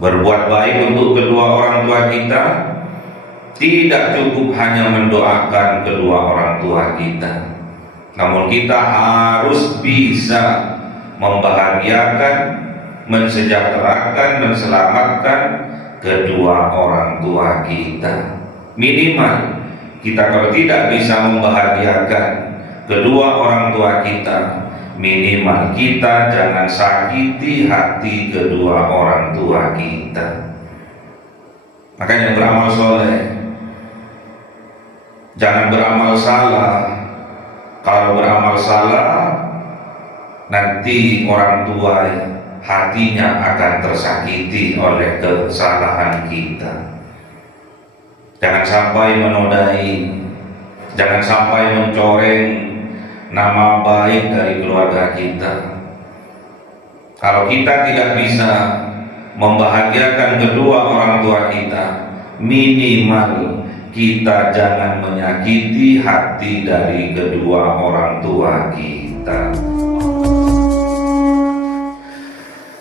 Berbuat baik untuk kedua orang tua kita tidak cukup hanya mendoakan kedua orang tua kita, namun kita harus bisa membahagiakan, mensejahterakan, menselamatkan kedua orang tua kita. Minimal kita kalau tidak bisa membahagiakan kedua orang tua kita, minimal kita jangan sakiti hati kedua orang tua kita. Makanya beramal soleh, jangan beramal salah. Kalau beramal salah, nanti orang tua hatinya akan tersakiti oleh kesalahan kita. Jangan sampai menodai, jangan sampai mencoreng nama baik dari keluarga kita. Kalau kita tidak bisa membahagiakan kedua orang tua kita, minimal kita jangan menyakiti hati dari kedua orang tua kita.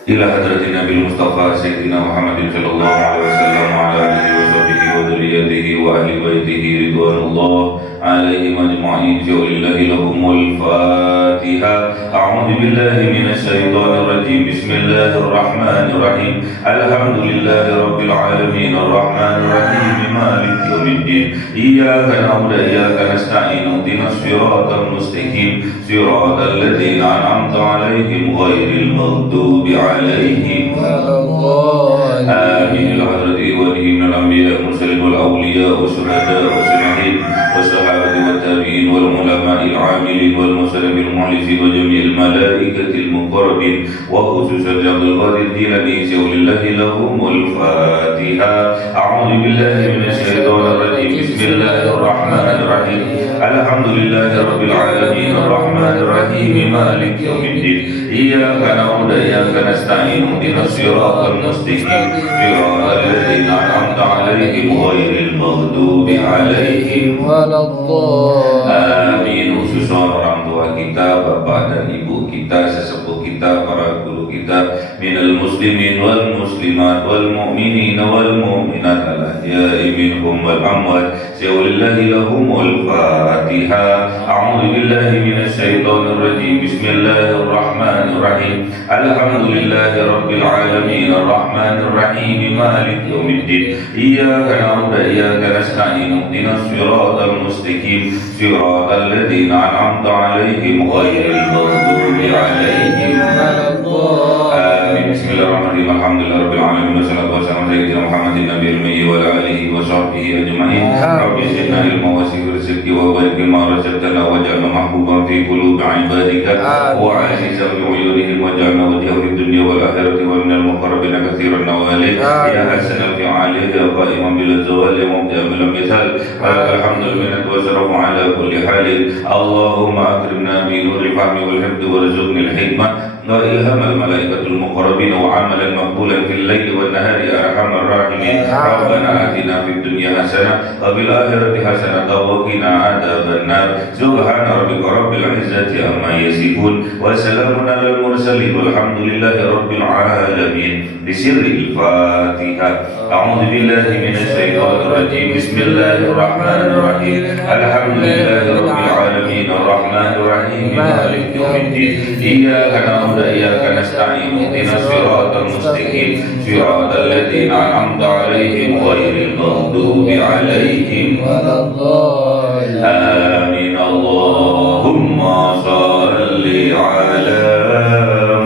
Ila hadratin Nabi Mustafa Sayyidina Muhammadin sallallahu alaihi wasallam wa ala alihi wa sahbihi wa dzurriyyatihi wa ahli baitihi ridwanullah alaihim ajma'in. Lillahi lahumul Fatiha. A'udzu billahi minasy syaithanir rajim. Bismillahir rahmanir rahim. Alhamdulillahi rabbil alamin arrahmanir rahim maliki yaumiddin. Iyyaka na'budu wa iyyaka nasta'in. Ihdinas siratal mustaqim. Siratal ladzina an'amta 'alaihim ghairil maghdubi 'alaihim waladdallin. Amin. Ila hadrati walihi minal anbiya mursalin wal awliya wasyuhada wassalihin wassahabati wattabi'in wal ulama'il 'amilin wal mursalin bil mu'lisin wa jami'il malaikatil muqarrabin wa khususan Abdul Qadir Jilani. Lillahi lahumul Fatiha. A'udzu billahi minasy syaithanir rajim. Bismillahir rahmanir rahim. Alhamdulillahi rabbil alamin arrahmanir rahim maliki yaumiddin. Iyyaka na'budu wa iyyaka nasta'in. Ihdinas siratal mustaqim. Siratal ladzina an'amta 'alaihim ghairil maghdubi 'alaihim waladdallin. Amin. Khusus orang tua kita, bapak dan ibu kita, sesepuh kita, para guru kita, minal muslimin wal muslimat wal mu'minin wal mu'minat al-ahya'i minhum wal amwat. Lillahi lahumul Fatiha. A'udzu billahi minasy syaithanir rajim. Bismillahir rahmanir rahim. Alhamdulillahi rabbil alamin arrahmanir rahim maliki yaumiddin. Iyyaka na'budu wa iyyaka nasta'in. Ihdinas siratal mustaqim. Siratal ladzina an'amta 'alaihim ghairil maghdubi 'alaihim waladdallin. Bismillahirrahmanirrahim. Alhamdulillahirabbil alamin wassalatu wassalamu ala sayyidina Muhammadin nabiyil ummi wa ala alihi wa sahbihi ajma'in. Rabbi zidna ilma wa zid rizqi wa barik ma razaqtana waj'alna mahbuban fi qulubi 'ibadika wa 'azizan bi 'uyunihim waj'alna wajhahu fid dunya wal akhirati wa minal muqarrabin katsiran nawali ya hasanal fi 'alihi ya qa'iman bil zawali wa mu'tiyan bil mithal. Alhamdulillah minat wa sarafu ala kulli halin. Allahumma akrimna bi nuril fahmi wal hifdhi warzuqni al hikmah wa ilhamal malaikatul muqarrabin wa 'amalan maqbulan fil laili wan nahari ya arhamar rahimin. Rabbana atina fid dunya hasanah wa fil akhirati hasanah wa qina adzaban nar. Subhana rabbika rabbil izzati amma yasifun wa salamun alal mursalin walhamdulillahi rabbil alamin. Bisirril Fatihah. A'udzu billahi minasy syaithanir rajim. Bismillahir rahmanir rahim. Alhamdulillahi rabbil alamin arrahmanir rahim maliki yaumiddin. Iyyaka na'budu wa iyyaka nasta'in. Ihdinas siratal mustaqim. Siratal ladzina an'amta 'alaihim ghairil maghdubi 'alaihim waladdallin. Amin. Allahumma shalli 'ala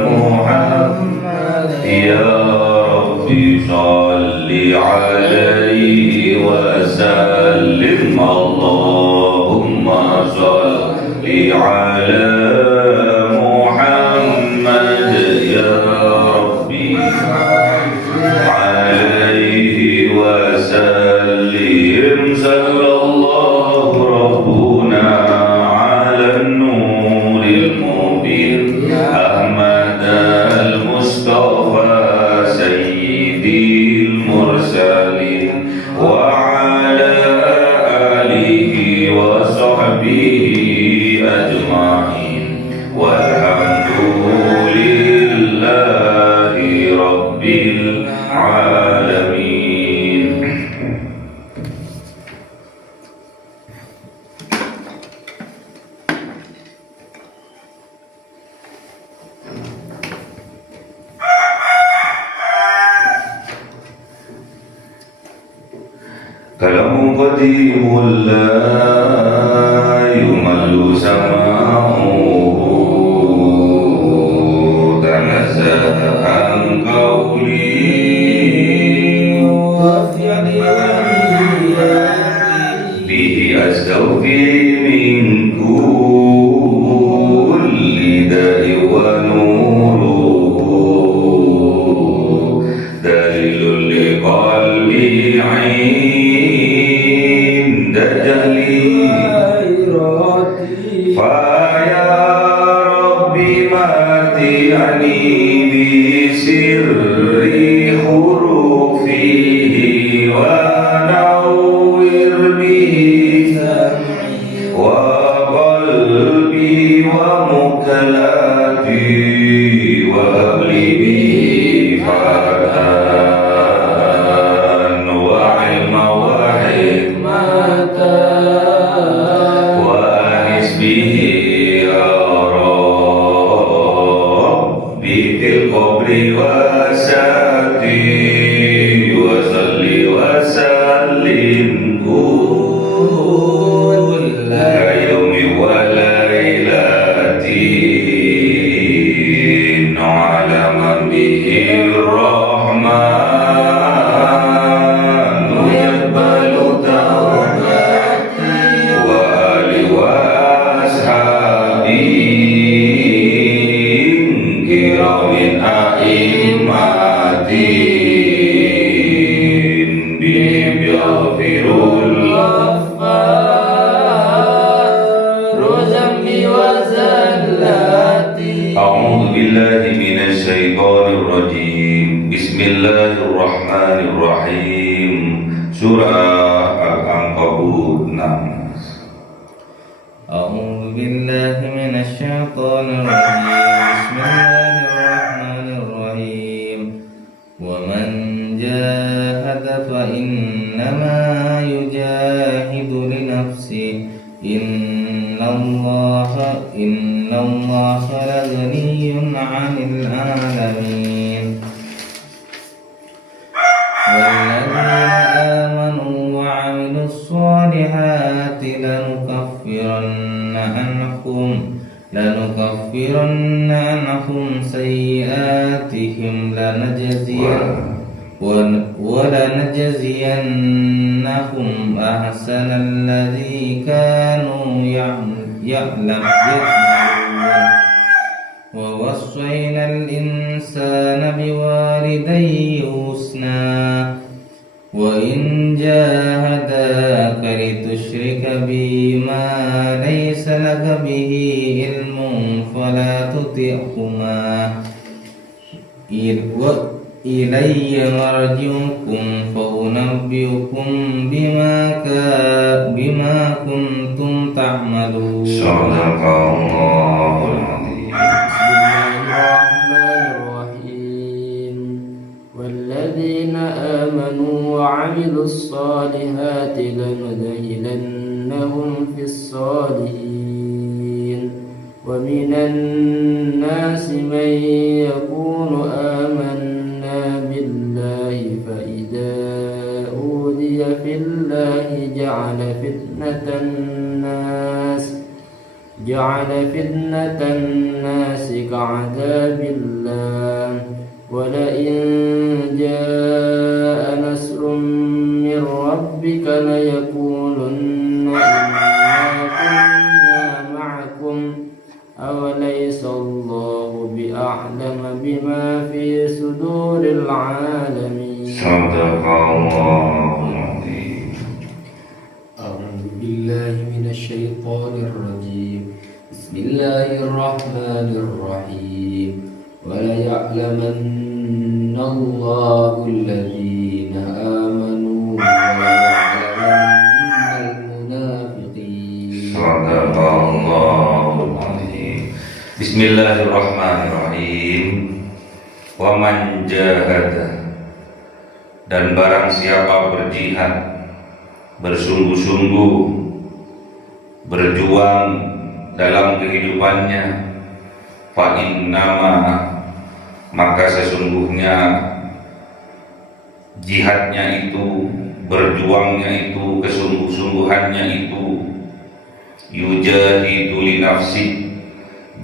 Muhammad ya Rabbi shalli 'alaihi wa sallim. Allahumma shalli 'ala ajma'in walhamdulillahi rabbil العالمين. Kalamu qadimul la yumallu sama'uhu tanazzaha an qawli wa fi'li bihi astawfi min kulli da'i wa nuruhu dalilul liqalbi 'ain dajali faya rabbi mati'ani bi sirri hurufihi wa nawwir bihi wa qalbi wa mukalati wa habli bihi fatan wa ilma wa Bismillahirrahmanirrahim. Surah Al-Ankabut 6. A'udzu billahi minasy syaithanir rajim. Bismillahirrahmanirrahim. Wa man jahada fa innama yujahidu li nafsihi. Innallaha laghaniyun 'anil 'alamin. والذين آمنوا وعملوا الصالحات لنكفرن عنهم سيئاتهم ولنجزينهم أحسن الذي كانوا يعملون. ووصينا الإنسان بوالديه حسنا وإن جاهداك لتشرك بي ما ليس لك به علم فلا تطعهما إلي مرجعكم فأنبئكم بما كنتم تعملون. صدق الله الرحيم. والذين آمنوا وعملوا الصالحات لندخلنهم في الصالحين. ومن الناس من يقول آمنا بالله فإذا أوذي في الله جعل فتنة الناس كعذاب الله. ولئن جاء نصر من ربك ليقولن إنا كنا معكم أوليس الله بأعلم بما في صدور العالمين. صدق الله العظيم. أعوذ بالله من الشيطان الرجيم. بسم الله الرحمن الرحيم. وليعلمن الله الذين آمنوا وليعلمن المنافقين. صدق الله العظيم. Bismillahirrahmanirrahim. Wa man jahada, dan barang siapa berjihad, bersungguh-sungguh, berjuang dalam kehidupannya, fa innama, maka sesungguhnya jihadnya itu, berjuangnya itu, kesungguh-sungguhannya itu, yujahidu li nafsi,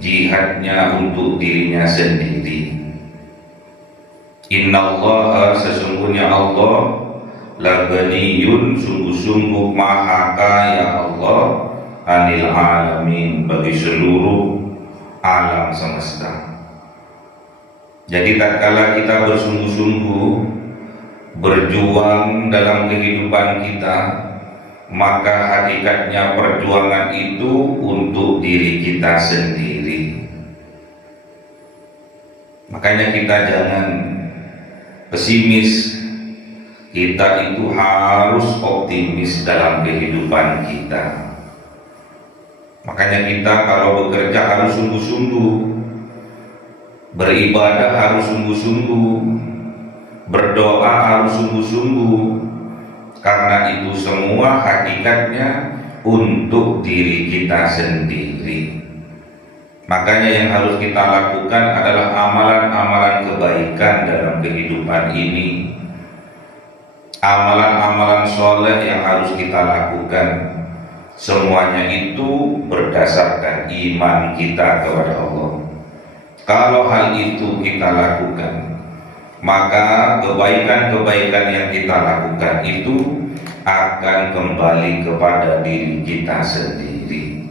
jihadnya untuk dirinya sendiri. Innallaha, sesungguhnya Allah, la ghaniyun, sungguh-sungguh maha kaya Allah, anil alamin, bagi seluruh alam semesta. Jadi tatkala kita bersungguh-sungguh berjuang dalam kehidupan kita, maka hakikatnya perjuangan itu untuk diri kita sendiri. Makanya kita jangan pesimis, kita itu harus optimis dalam kehidupan kita. Makanya kita kalau bekerja harus sungguh-sungguh, beribadah harus sungguh-sungguh, berdoa harus sungguh-sungguh, karena itu semua hakikatnya untuk diri kita sendiri. Makanya yang harus kita lakukan adalah amalan-amalan kebaikan dalam kehidupan ini, amalan-amalan soleh yang harus kita lakukan. Semuanya itu berdasarkan iman kita kepada Allah. Kalau hal itu kita lakukan, maka kebaikan-kebaikan yang kita lakukan itu akan kembali kepada diri kita sendiri.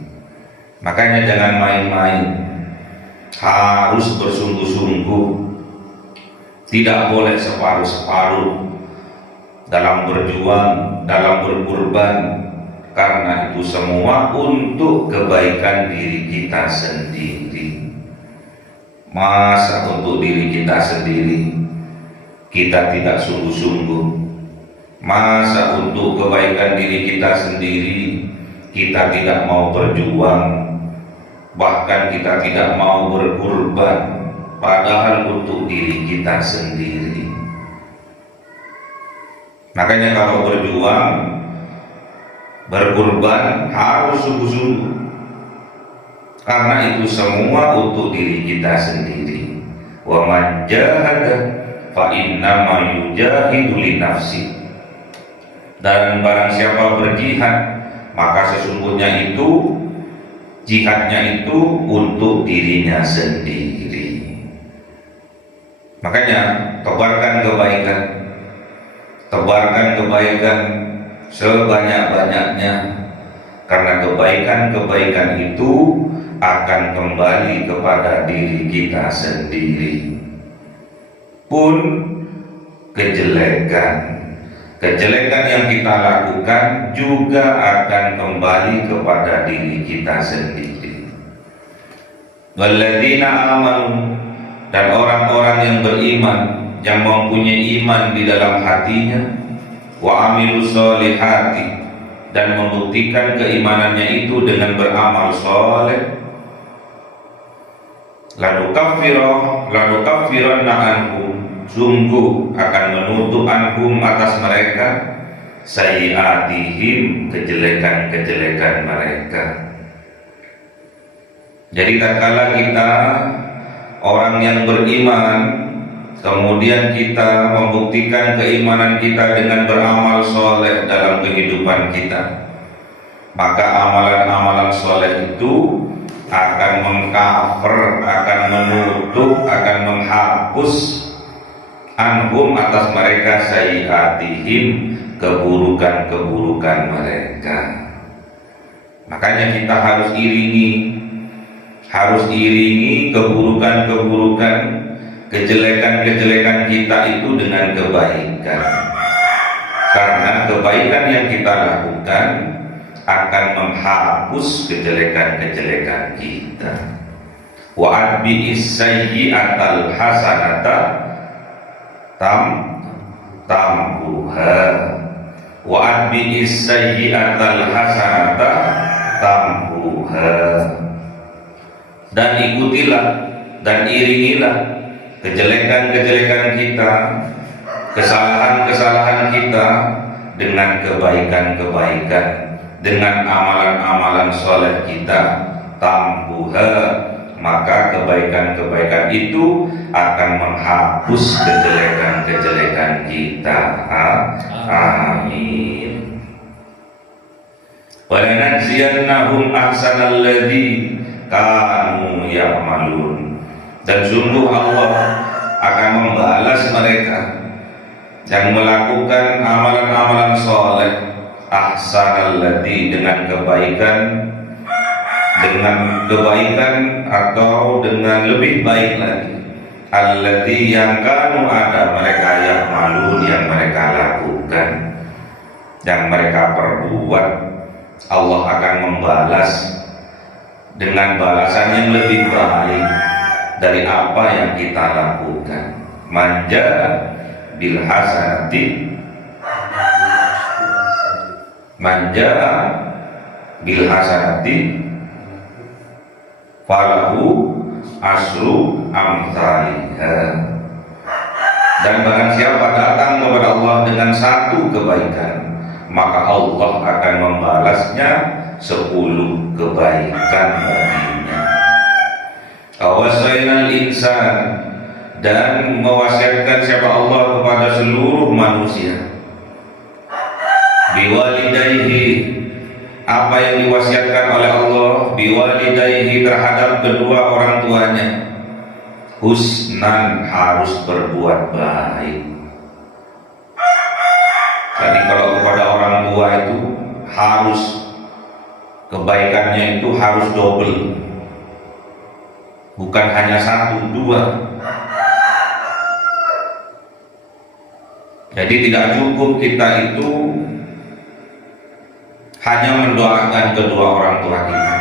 Makanya jangan main-main, harus bersungguh-sungguh, tidak boleh separuh-separuh dalam berjuang, dalam berkorban, karena itu semua untuk kebaikan diri kita sendiri. Masa untuk diri kita sendiri kita tidak sungguh-sungguh? Masa untuk kebaikan diri kita sendiri kita tidak mau berjuang, bahkan kita tidak mau berkorban, padahal untuk diri kita sendiri? Makanya kalau berjuang, berkorban harus sungguh-sungguh, karena itu semua untuk diri kita sendiri. Wa man jahada fa innama yujahidu li nafsi, dan barang siapa berjihad, maka sesungguhnya itu jihadnya itu untuk dirinya sendiri. Makanya tebarkan kebaikan, tebarkan kebaikan sebanyak-banyaknya, karena kebaikan-kebaikan itu akan kembali kepada diri kita sendiri. Pun kejelekan yang kita lakukan juga akan kembali kepada diri kita sendiri. Walladzina amanu, dan orang-orang yang beriman, yang mempunyai iman di dalam hatinya, wa amilus solihati, dan membuktikan keimanannya itu dengan beramal soleh, lanukaffiranna anhum, sungguh akan menutup anhum atas mereka, sayyiatihim, kejelekan-kejelekan mereka. Jadi tatkala kita orang yang beriman, kemudian kita membuktikan keimanan kita dengan beramal soleh dalam kehidupan kita, maka amalan-amalan soleh itu akan mengcover, akan menutup, akan menghapus anhum atas mereka, sayyiatihim, keburukan-keburukan mereka. Makanya kita harus iringi keburukan-keburukan, kejelekan-kejelekan kita itu dengan kebaikan, karena kebaikan yang kita lakukan akan menghapus kejelekan-kejelekan kita. Wa atbi'is sayyi'atal hasanata tamhuha, wa atbi'is sayyi'atal hasanata tamhuha, dan ikutilah dan iringilah kejelekan-kejelekan kita, kesalahan-kesalahan kita dengan kebaikan-kebaikan, dengan amalan-amalan soleh kita, tambuha, maka kebaikan-kebaikan itu akan menghapus kejelekan-kejelekan kita. Amin. Walanajziyannahum ahsanal ladzi kanu ya'malun. Dan sungguh Allah akan membalas mereka yang melakukan amalan-amalan soleh ahsanal ladzi, dengan kebaikan atau dengan lebih baik lagi, alladzi yang kanu ada mereka ya'malun, yang mereka lakukan, yang mereka perbuat. Allah akan membalas dengan balasan yang lebih baik dari apa yang kita lakukan. Manja bil hasanati, manja bil hasanati falahu asru amsalihha. Dan barang siapa datang kepada Allah dengan satu kebaikan, maka Allah akan membalasnya 10 kebaikan baginya. Wasainal insan, dan mewasiatkan siapa Allah kepada seluruh manusia, biwalidayhi, apa yang diwasiatkan oleh Allah, biwalidayhi, terhadap kedua orang tuanya, husnan, harus berbuat baik. Jadi kalau kepada orang tua itu harus, kebaikannya itu harus double, bukan hanya 1, 2. Jadi tidak cukup kita itu hanya mendoakan kedua orang tua kita,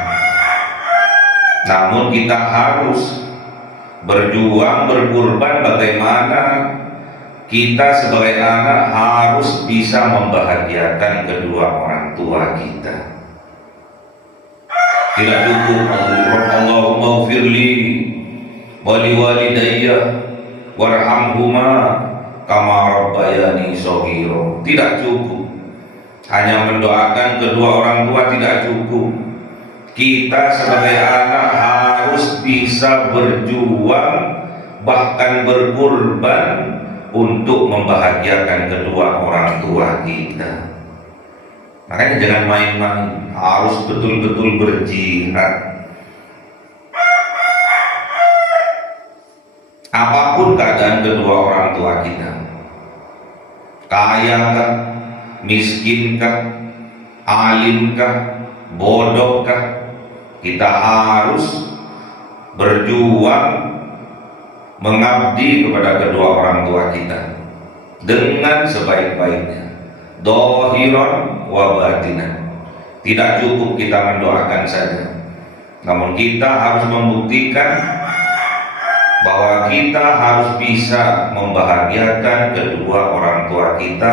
namun kita harus berjuang, berkorban bagaimana kita sebagai anak harus bisa membahagiakan kedua orang tua kita. Tidak cukup Allahumma ufirli wali walidayya warhamhuma kama rabbayani shaghira. Tidak cukup hanya mendoakan kedua orang tua, tidak cukup. Kita sebagai anak harus bisa berjuang, bahkan berkorban untuk membahagiakan kedua orang tua kita. Makanya jangan main-main, harus betul-betul berjihad. Apapun keadaan kedua orang tua kita, kaya kah, miskin kah, alim kah, bodoh kah, kita harus berjuang mengabdi kepada kedua orang tua kita dengan sebaik-baiknya, dohiron wa batinan. Tidak cukup kita mendoakan saja, namun kita harus membuktikan bahwa kita harus bisa membahagiakan kedua orang tua kita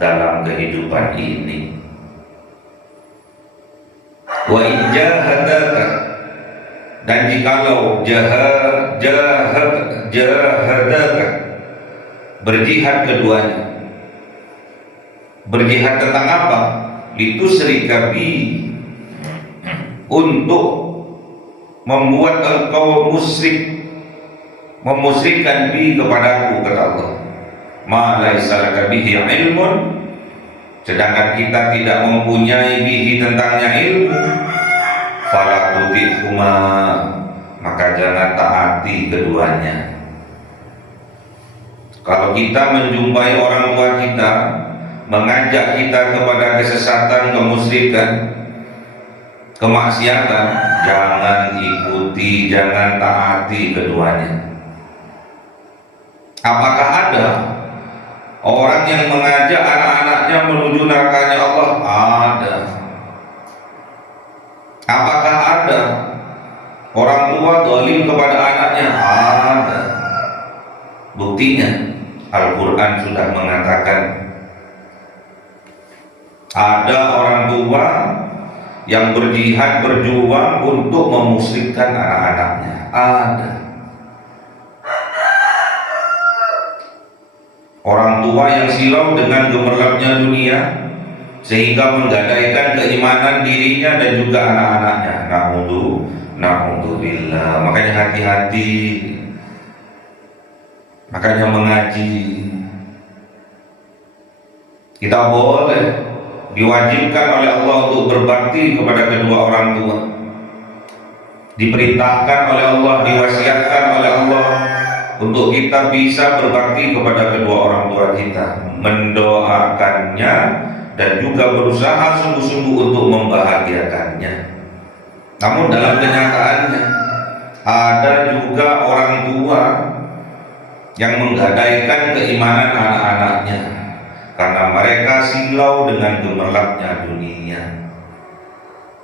dalam kehidupan ini. Wa in jahadaka, dan jikalau jahadaka, berjihad keduanya. Berjihad tentang apa? Litusyrika bi, untuk membuat engkau musyrik, memusyrikkan bi kepadaku, kata Allah. Ma laisa laka bihi ilmun, sedangkan kita tidak mempunyai bihi tentangnya ilmu. Fala tuti'huma, maka jangan taati keduanya. Kalau kita menjumpai orang tua kita mengajak kita kepada kesesatan, kemusyrikan, kemaksiatan, jangan ikuti, jangan taati keduanya. Apakah ada orang yang mengajak anak-anaknya menuju nerakanya Allah? Ada. Apakah ada orang tua zalim kepada anaknya? Ada. Buktinya Al-Quran sudah mengatakan ada orang tua yang berjihad, berjuang untuk memusyrikkan anak-anaknya. Ada. orang tua yang silau dengan gemerlapnya dunia sehingga menggadaikan keimanan dirinya dan juga anak-anaknya. Na'udzubillah. Makanya hati-hati, makanya mengaji. Kita boleh diwajibkan oleh Allah untuk berbakti kepada kedua orang tua, diperintahkan oleh Allah, diwasiatkan oleh Allah untuk kita bisa berbakti kepada kedua orang tua kita, mendoakannya dan juga berusaha sungguh-sungguh untuk membahagiakannya. Namun dalam kenyataannya ada juga orang tua yang menggadaikan keimanan anak-anaknya karena mereka silau dengan gemerlapnya dunia,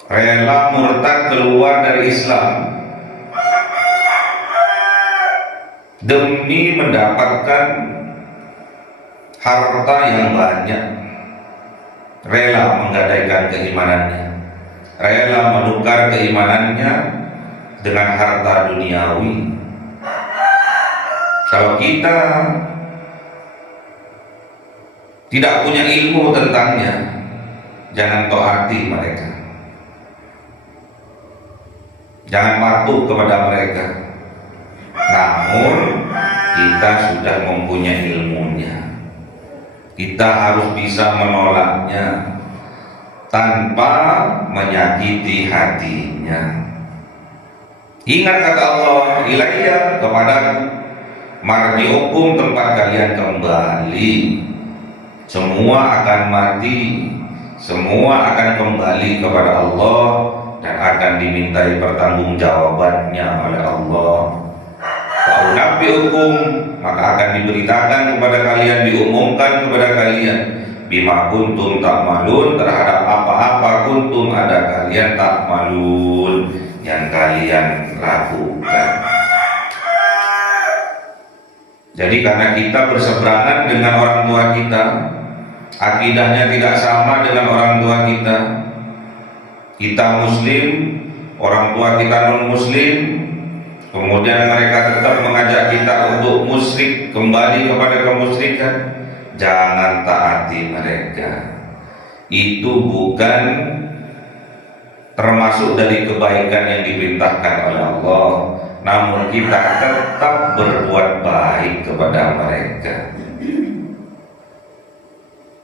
rela murtad keluar dari Islam demi mendapatkan harta yang banyak, rela menggadaikan keimanannya, rela menukar keimanannya dengan harta duniawi. Kalau kita tidak punya ilmu tentangnya, jangan taati mereka, jangan patuh kepada mereka. Namun kita sudah mempunyai ilmunya, kita harus bisa menolaknya tanpa menyakiti hatinya. Ingat kata Allah, ilayya, kepadaku marji'ukum, tempat kalian kembali. Semua akan mati, semua akan kembali kepada Allah dan akan dimintai pertanggungjawabannya oleh Allah. Fa'unabbi'ukum, maka akan diberitakan kepada kalian, diumumkan kepada kalian, bima kuntum ta'malun, terhadap apa-apa kuntum ada kalian ta'malun, yang kalian lakukan. Jadi karena kita berseberangan dengan orang tua kita, akidahnya tidak sama dengan orang tua kita, kita muslim, orang tua kita non muslim, kemudian mereka tetap mengajak kita untuk musyrik, kembali kepada kemusyrikan, jangan taati mereka. Itu bukan termasuk dari kebaikan yang diperintahkan oleh Allah. Namun kita tetap berbuat baik kepada mereka,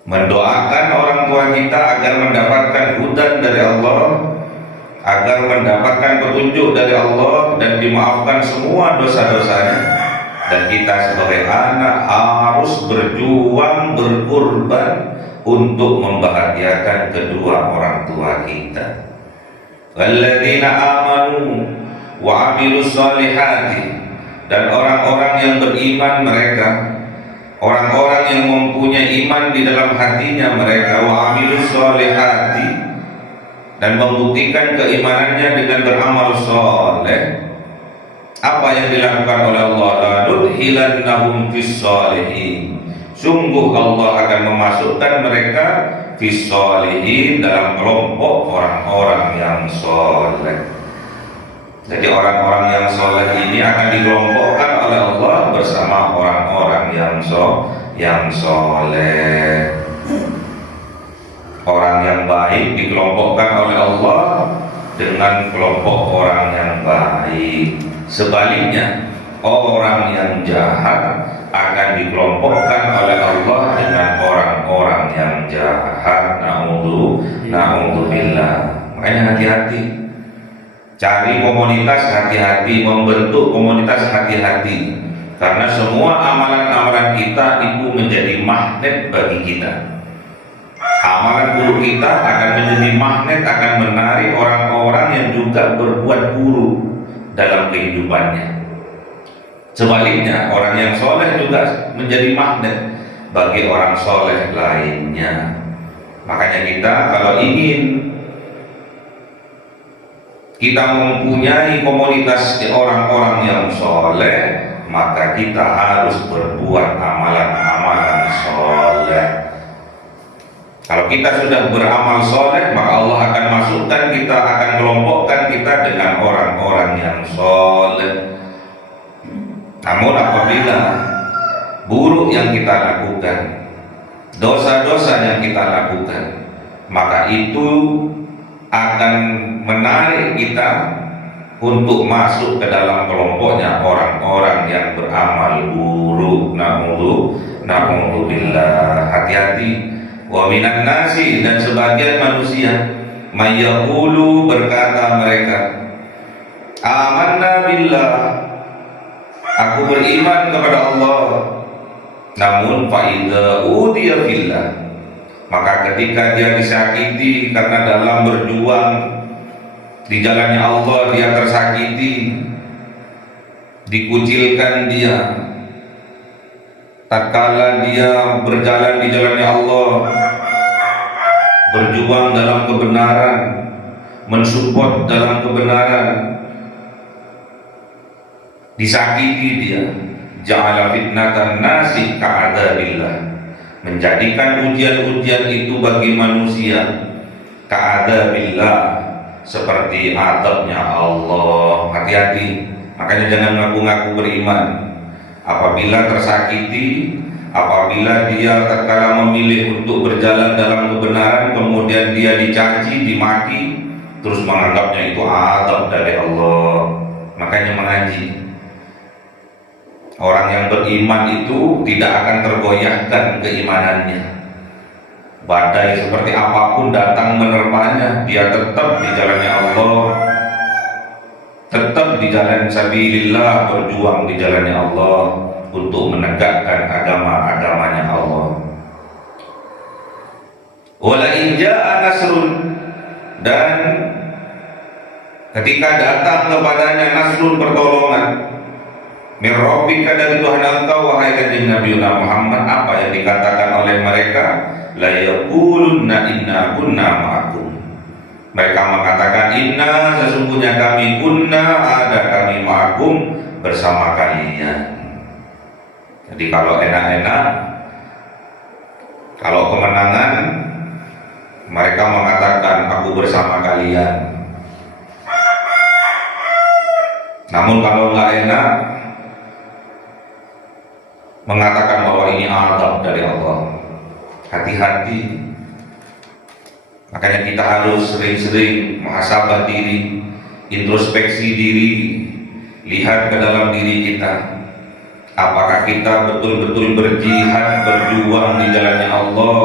mendoakan orang tua kita agar mendapatkan hudan dari Allah, agar mendapatkan petunjuk dari Allah dan dimaafkan semua dosa-dosanya. Dan kita sebagai anak harus berjuang, berkorban untuk membahagiakan kedua orang tua kita. Walladzina amanu wa amilus solihati, dan orang-orang yang beriman mereka, orang-orang yang mempunyai iman di dalam hatinya mereka, wa amilus solihati, dan membuktikan keimanannya dengan beramal soleh. Apa yang dilakukan oleh Allah? Lanudkhilannahum fis solihin, sungguh Allah akan memasukkan mereka fis solihin, dalam kelompok orang-orang yang soleh. Jadi orang-orang yang soleh ini akan dikelompokkan oleh Allah bersama orang-orang yang soleh. Orang yang baik dikelompokkan oleh Allah dengan kelompok orang yang baik. Sebaliknya, orang yang jahat akan dikelompokkan oleh Allah dengan orang-orang yang jahat. Na'udzubillah. Makanya hati-hati, cari komunitas hati-hati, membentuk komunitas hati-hati, karena semua amalan-amalan kita itu menjadi magnet bagi kita. Amalan buruk kita akan menjadi magnet, akan menarik orang-orang yang juga berbuat buruk dalam kehidupannya. Sebaliknya, orang yang soleh juga menjadi magnet bagi orang soleh lainnya. Makanya kita kalau ingin kita mempunyai komunitas orang-orang yang soleh, maka kita harus berbuat amalan-amalan soleh. Kalau kita sudah beramal soleh, maka Allah akan masukkan kita, akan kelompokkan kita dengan orang-orang yang soleh. Namun apabila buruk yang kita lakukan, dosa-dosa yang kita lakukan, maka itu akan menarik kita untuk masuk ke dalam kelompoknya orang-orang yang beramal buruk. Na'udzubillah. Hati-hati. Wa minan nasi, dan sebagian manusia, mayyaqulu, berkata mereka, amanna billah, aku beriman kepada Allah. Namun fa'idha udiya fillah, maka ketika dia disakiti karena dalam berjuang di jalannya Allah, dia tersakiti, dikucilkan dia, tatkala dia berjalan di jalannya Allah, berjuang dalam kebenaran, mensupport dalam kebenaran, disakiti dia, ja'ala fitnatan nasi ka'adabillah, menjadikan ujian-ujian itu bagi manusia ka'adabillah, seperti adabnya Allah. Hati-hati. Makanya jangan ngaku-ngaku beriman. Apabila tersakiti, apabila dia terkala memilih untuk berjalan dalam kebenaran, kemudian dia dicaci, dimaki, terus menganggapnya itu adab dari Allah. Makanya mengaji. Orang yang beriman itu tidak akan tergoyahkan keimanannya. Badai seperti apapun datang menerpanya, dia tetap di jalannya Allah, tetap di jalan sabilillah, berjuang di jalannya Allah untuk menegakkan agama-agamanya Allah. Wala in jaa nasrun, dan ketika datang kepadanya nasrun, pertolongan, min rabbika, dari Tuhan engkau, wahai kanjeng Nabi Muhammad, apa yang dikatakan oleh mereka? La yaqulunna inna kunna ma'akum, mereka mengatakan inna, sesungguhnya kami, kunna, ada kami, ma'akum, bersama kalian. Jadi kalau enak-enak, kalau kemenangan, mereka mengatakan aku bersama kalian. Namun kalau nggak enak, mengatakan bahwa ini adab dari Allah. Hati-hati. Makanya kita harus sering-sering muhasabah diri, introspeksi diri, lihat ke dalam diri kita. Apakah kita betul-betul berjihad, berjuang di jalannya Allah,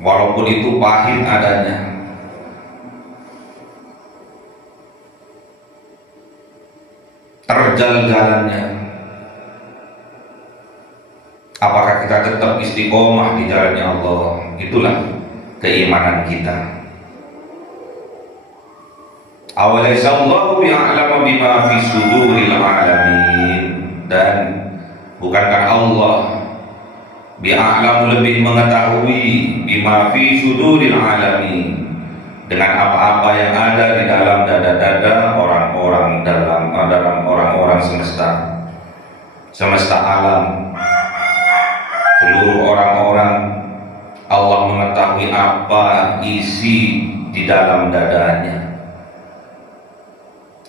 walaupun itu pahit adanya. Terjal jalannya. Apakah kita tetap istiqomah di jalannya Allah? Itulah keimanan kita. Awalaysallahu bi'a'lama bima fi suduril alamin, dan bukankah Allah bi'a'lamu, lebih mengetahui, bima fi suduril alamin, dengan apa-apa yang ada di dalam dada-dada orang-orang, dalam orang-orang semesta alam. Seluruh orang-orang, Allah mengetahui apa isi di dalam dadanya.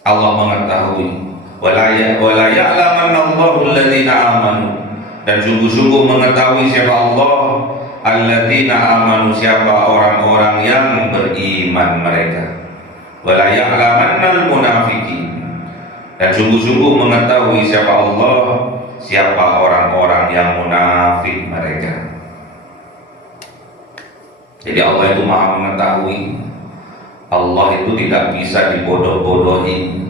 Allah mengetahui. Wala ya'lamanna Allahu alladziina aamanu, dan sungguh-sungguh mengetahui siapa Allah, alladziina aamanu, siapa orang-orang yang beriman mereka. Wala ya'lamannal munafiqin, dan sungguh-sungguh mengetahui siapa Allah, siapa orang-orang yang munafik mereka. Jadi Allah itu maha mengetahui. Allah itu tidak bisa dibodoh-bodohi,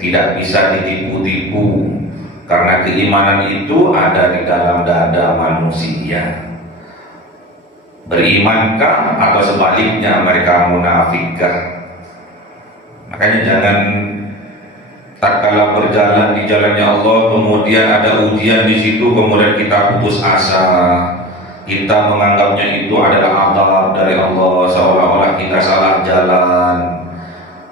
tidak bisa ditipu-tipu, karena keimanan itu ada di dalam dada manusia. Berimankah atau sebaliknya mereka munafikkah? Makanya jangan tatkala berjalan di jalannya Allah, kemudian ada ujian di situ, kemudian kita putus asa, kita menganggapnya itu adalah adab dari Allah, seolah-olah kita salah jalan.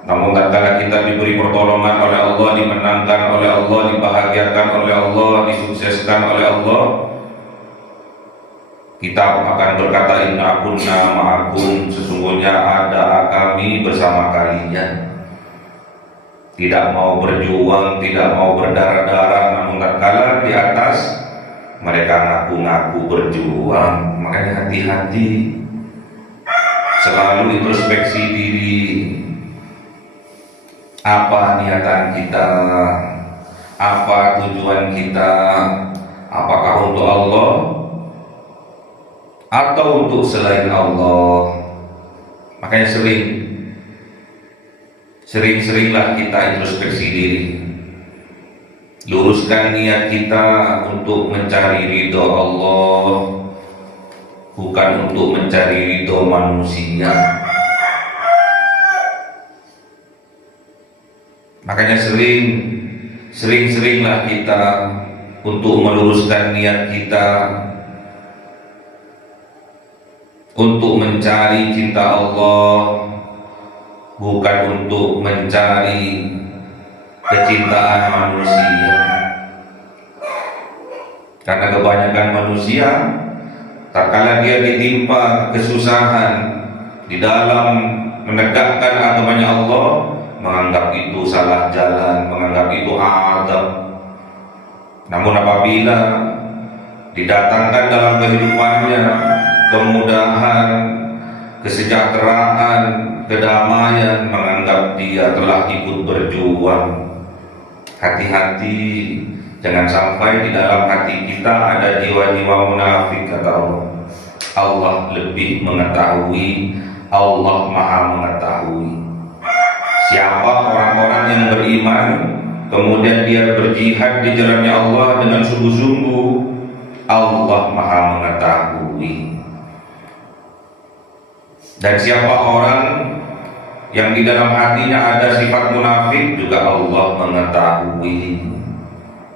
Namun tatkala kita diberi pertolongan oleh Allah, dimenangkan oleh Allah, dibahagiakan oleh Allah, disukseskan oleh Allah, kita akan berkata inna kunna ma'akum, sesungguhnya ada kami bersama kalian. tidak mau berjuang, tidak mau berdarah-darah, namun tatkala di atas mereka ngaku-ngaku berjuang. Makanya hati-hati, selalu introspeksi diri. Apa niatan kita? Apa tujuan kita? Apakah untuk Allah atau untuk selain Allah? Makanya sering-seringlah kita introspeksi diri, luruskan niat kita untuk mencari ridho Allah, bukan untuk mencari ridho manusia. Makanya sering-seringlah kita untuk meluruskan niat kita untuk mencari cinta Allah, bukan untuk mencari kecintaan manusia. Karena kebanyakan manusia tatkala dia ditimpa kesusahan di dalam menegakkan agamanya Allah, menganggap itu salah jalan, menganggap itu azab. Namun apabila didatangkan dalam kehidupannya kemudahan, kesejahteraan, kedamaian, menganggap dia telah ikut berjuang. Hati-hati, jangan sampai di dalam hati kita ada jiwa-jiwa munafik, kata Allah. Allah lebih mengetahui, Allah Maha mengetahui. Siapa orang-orang yang beriman kemudian dia berjihad di jalannya Allah dengan sungguh-sungguh, Allah Maha mengetahui. Dan siapa orang yang di dalam hatinya ada sifat munafik, juga Allah mengetahui.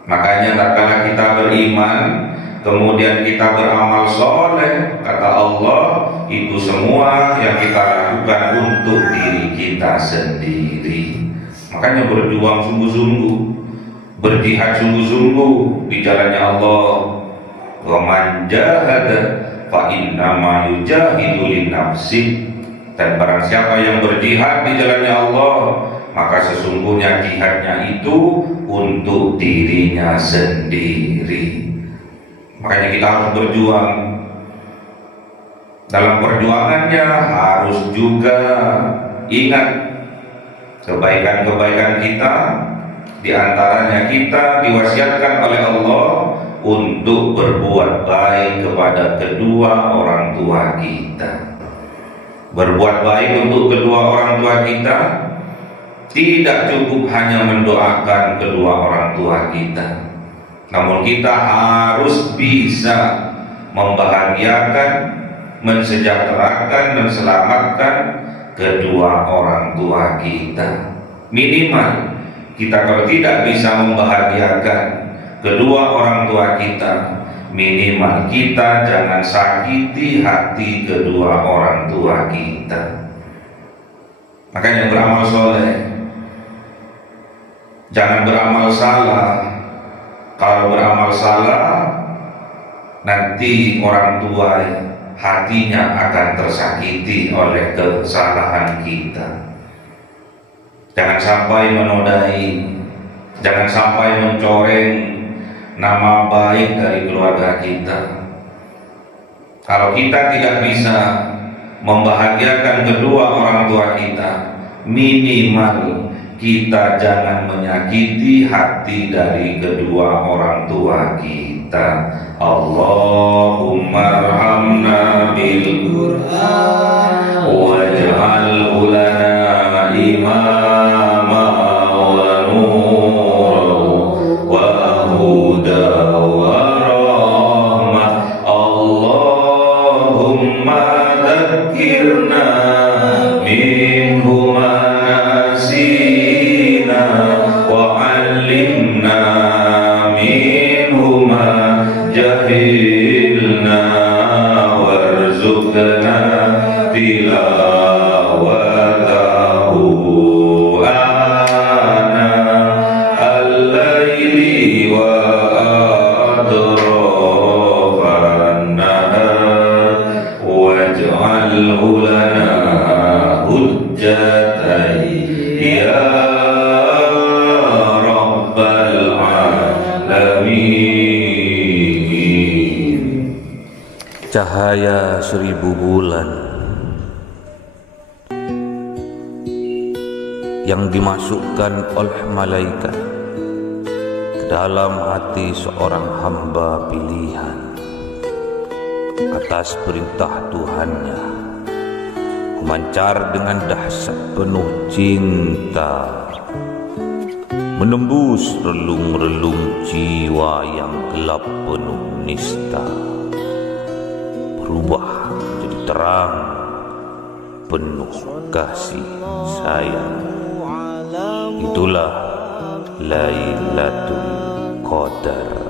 Makanya tatkala kita beriman kemudian kita beramal soleh, kata Allah, itu semua yang kita lakukan untuk diri kita sendiri. Makanya berjuang sungguh-sungguh, berjihad sungguh-sungguh di jalannya Allah. Wa man jahada fa innama yujahidu li nafsih. Dan barang siapa yang berjihad di jalannya Allah, maka sesungguhnya jihadnya itu untuk dirinya sendiri. Makanya kita harus berjuang. Dalam perjuangannya harus juga ingat kebaikan-kebaikan kita. Di antaranya kita diwasiatkan oleh Allah untuk berbuat baik kepada kedua orang tua kita. Berbuat baik untuk kedua orang tua kita tidak cukup hanya mendoakan kedua orang tua kita, namun kita harus bisa membahagiakan, mensejahterakan, menselamatkan kedua orang tua kita. Minimal kita kalau tidak bisa membahagiakan kedua orang tua kita, minimal kita jangan sakiti hati kedua orang tua kita. Makanya beramal soleh, jangan beramal salah. Kalau beramal salah, nanti orang tua hatinya akan tersakiti oleh kesalahan kita. Jangan sampai menodai, jangan sampai mencoreng nama baik dari keluarga kita. Kalau kita tidak bisa membahagiakan kedua orang tua kita, minimal kita jangan menyakiti hati dari kedua orang tua kita. Allahumma arhamna bil Qur'an waj'alhu lana imama wa nuran wa huda wa rahmah. Allahumma dzakirna minhu ma nasina wa 'allimna minhu ma jahilna warzuqna tilawatahu ana al-laili wa adrafan nahar waj'alhu lana hujjatan ya cahaya 1000 bulan yang dimasukkan oleh malaikat ke dalam hati seorang hamba pilihan atas perintah Tuhannya, memancar dengan dahsyat penuh cinta, menembus relung-relung jiwa yang gelap penuh nista, berubah menjadi terang penuh kasih sayang. Itulah Lailatul Qadar.